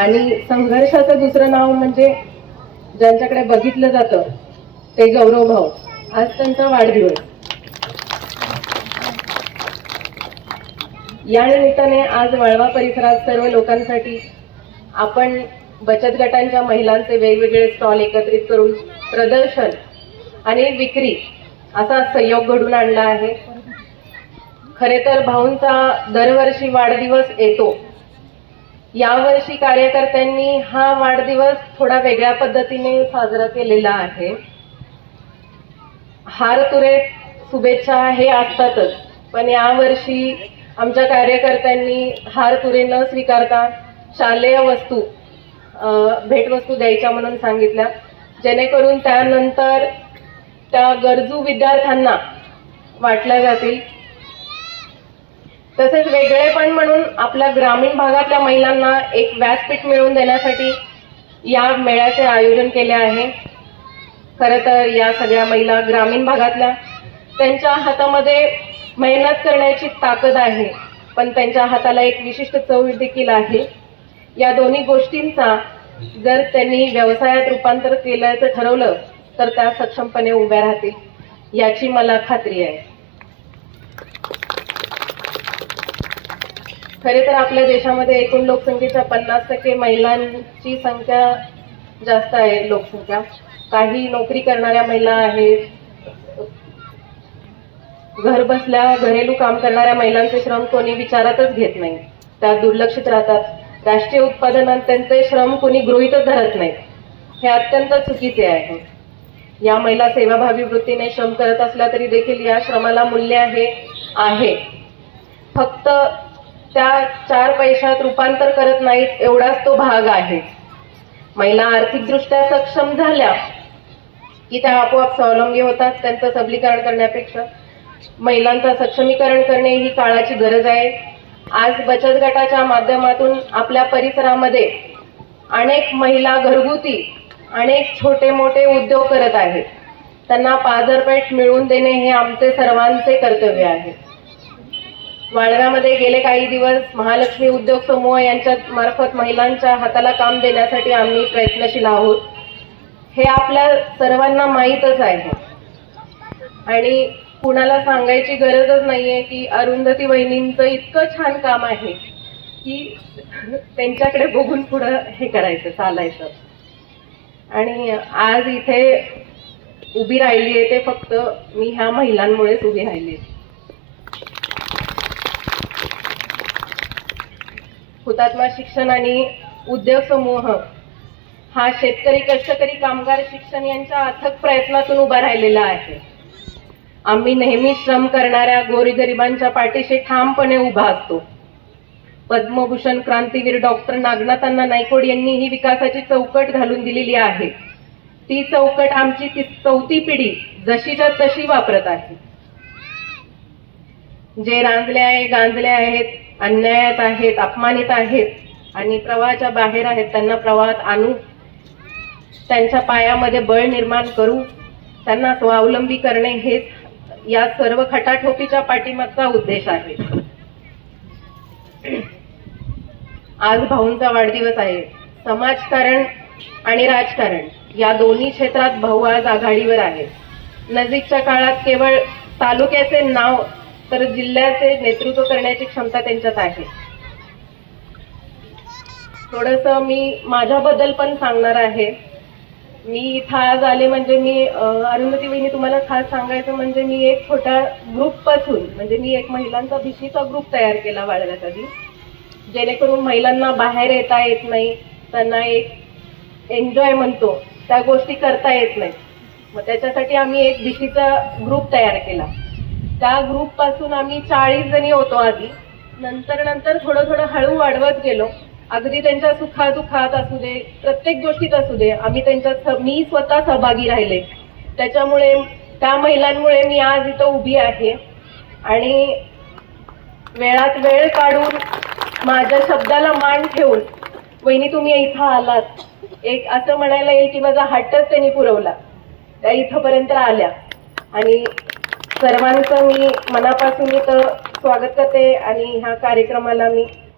आणि संघर्षाचं दुसरं नाव म्हणजे ज्यांच्याकडे बघितलं जातं ते गौरव भाऊ. आज त्यांचा वाढदिवस. या निमित्ताने आज वाळवा परिसरात सर्व लोकांसाठी आपण बचत गटांच्या महिलांचे वेगवेगळे स्टॉल एकत्रित करून प्रदर्शन आणि विक्री असा संयोग घडून आणला आहे. खरे तर भाऊंचा दरवर्षी वाढदिवस येतो. यावर्षी कार्यकर्त्यांनी हा वाढदिवस थोडा वेगळ्या पद्धतीने साजरा केलेला आहे. हार तुरे शुभेच्छा हे असतातच पण यावर्षी आमच्या कार्यकर्त्यांनी हार तुरे न स्वीकारता शालेय वस्तू भेटवस्तू द्यायच्या म्हणून सांगितल्या. जेणेकरून त्यानंतर त्या गरजू विद्यार्थ्यांना वाटल्या जातील. तसेच वेगळेपण म्हणून आपल्या ग्रामीण भागातल्या महिलांना एक व्यासपीठ मिळवून देण्यासाठी या मेळ्याचे आयोजन केले आहे. खरं तर या सगळ्या महिला ग्रामीण भागातल्या त्यांच्या हातामध्ये मेहनत करण्याची ताकद आहे पण त्यांच्या हाताला एक विशिष्ट चव देखील आहे. या दोन्ही गोष्टींचा जर त्यांनी व्यवसायात रूपांतर केल्याचं ठरवलं तर त्या सक्षमपणे उभ्या राहतील याची मला खात्री आहे. खरे तर आपल्या देशामध्ये एकूण लोकसंख्येच्या पन्नास टक्के महिलांची संख्या जास्त आहे लोकसंख्या. काही नोकरी करणाऱ्या महिला आहेत. घर बसल्या घरेलू काम करणाऱ्या महिलांचे श्रम कोणी विचारातच घेत नाही. त्या दुर्लक्षित राहतात. राष्ट्रीय उत्पादनात त्यांचे श्रम कोणी गृहीतच धरत नाही. हे अत्यंत चुकीचे आहे. या महिला सेवाभावी वृत्तीने श्रम करत असल्या तरी देखील या श्रमाला मूल्य आहे. फक्त त्या चार पैशात रूपांतर करत नाहीत एवढाच तो भाग आहे. महिला आर्थिकदृष्ट्या सक्षम झाल्या की त्या आपोआप स्वावलंबी होतात त्यांचं सबलीकरण करण्यापेक्षा. महिलांचं सक्षमीकरण करणे ही काळाची गरज आहे. आज बचत गटाच्या माध्यमातून आपल्या परिसरामध्ये अनेक महिला घरगुती अनेक छोटे मोठे उद्योग करत आहेत. त्यांना बाजारपेठ मिळवून देणे हे आमचे सर्वांचे कर्तव्य आहे. वाळव्यामध्ये गेले काही दिवस महालक्ष्मी उद्योग समूह यांच्या मार्फत महिलांच्या हाताला काम देण्यासाठी आम्ही प्रयत्नशील आहोत. हे आपल्या सर्वांना माहीतच आहे. आणि कुणाला सांगायची गरजच नाहीये की अरुंधती वहिनींचं इतकं छान काम आहे की त्यांच्याकडे बघून पुढं हे करायचं चालायचं. आणि आज इथे उभी राहिली आहे ते फक्त मी ह्या महिलांमुळेच उभी राहिली हुतात्मा शिक्षण आणि उद्योग समूह हा शेतकरी कष्टकरी कामगार शिक्षण यांच्या अथक प्रयत्नातून उभा राहिलेला आहे. आम्ही नेहमी श्रम करणाऱ्या गोरीगरिबांच्या पाठीशी ठामपणे उभा असतो. पद्मभूषण क्रांतीवीर डॉक्टर नागनाथांना नायकोड यांनी ही विकासाची चौकट घालून दिलेली आहे. ती चौकट आमची ती चौथी पिढी जशीच्या तशी वापरत आहे. जे रांजले आहे गांजले आहेत अन्यायात आहेत अपमानित आहेत आणि प्रवाहाच्या बाहेर आहेत त्यांना प्रवाहात आणू त्यांच्या पायामध्ये बळ निर्माण करू त्यांना स्वावलंबी करणे हेच या सर्व खटाठोपीच्या पाठीमागचा उद्देश आहे. आज भाऊंचा वाढदिवस आहे. समाजकारण आणि राजकारण या दोन्ही क्षेत्रात भाऊ आज आघाडीवर आहेत नजीकच्या काळात केवळ तालुक्याचे नाव तर जिल्ह्याचे नेतृत्व करण्याची क्षमता त्यांच्यात आहे. थोडस मी माझ्याबद्दल पण सांगणार आहे. मी इथं आज आले म्हणजे मी अरुंधती वहिनी तुम्हाला खास सांगायचं म्हणजे मी एक छोटा ग्रुपपासून म्हणजे मी एक महिलांचा भिशीचा ग्रुप तयार केला वाळव्यात आधी. जेणेकरून महिलांना बाहेर येता येत नाही त्यांना एक एन्जॉय म्हणतो त्या गोष्टी करता येत नाही. मग त्याच्यासाठी आम्ही एक भिशीचा ग्रुप तयार केला. त्या ग्रुपपासून आम्ही चाळीस जणी होतो आधी. नंतर नंतर थोडं थोडं हळू वाढवत गेलो. अगदी त्यांच्या सुखादुखात असू दे प्रत्येक गोष्टीत असू दे आम्ही त्यांच्यात स- मी स्वतः सहभागी राहिले. त्याच्यामुळे त्या महिलांमुळे मी आज इथं उभी आहे. आणि वेळात वेळ काढून माझ्या शब्दाला मान ठेवून वहिनी तुम्ही इथं आलात. एक असं म्हणायला येईल की माझा हट्टच त्यांनी पुरवला. त्या इथंपर्यंत आल्या. आणि सर्वांचं मी मनापासून इथं स्वागत करते आणि ह्या कार्यक्रमाला मी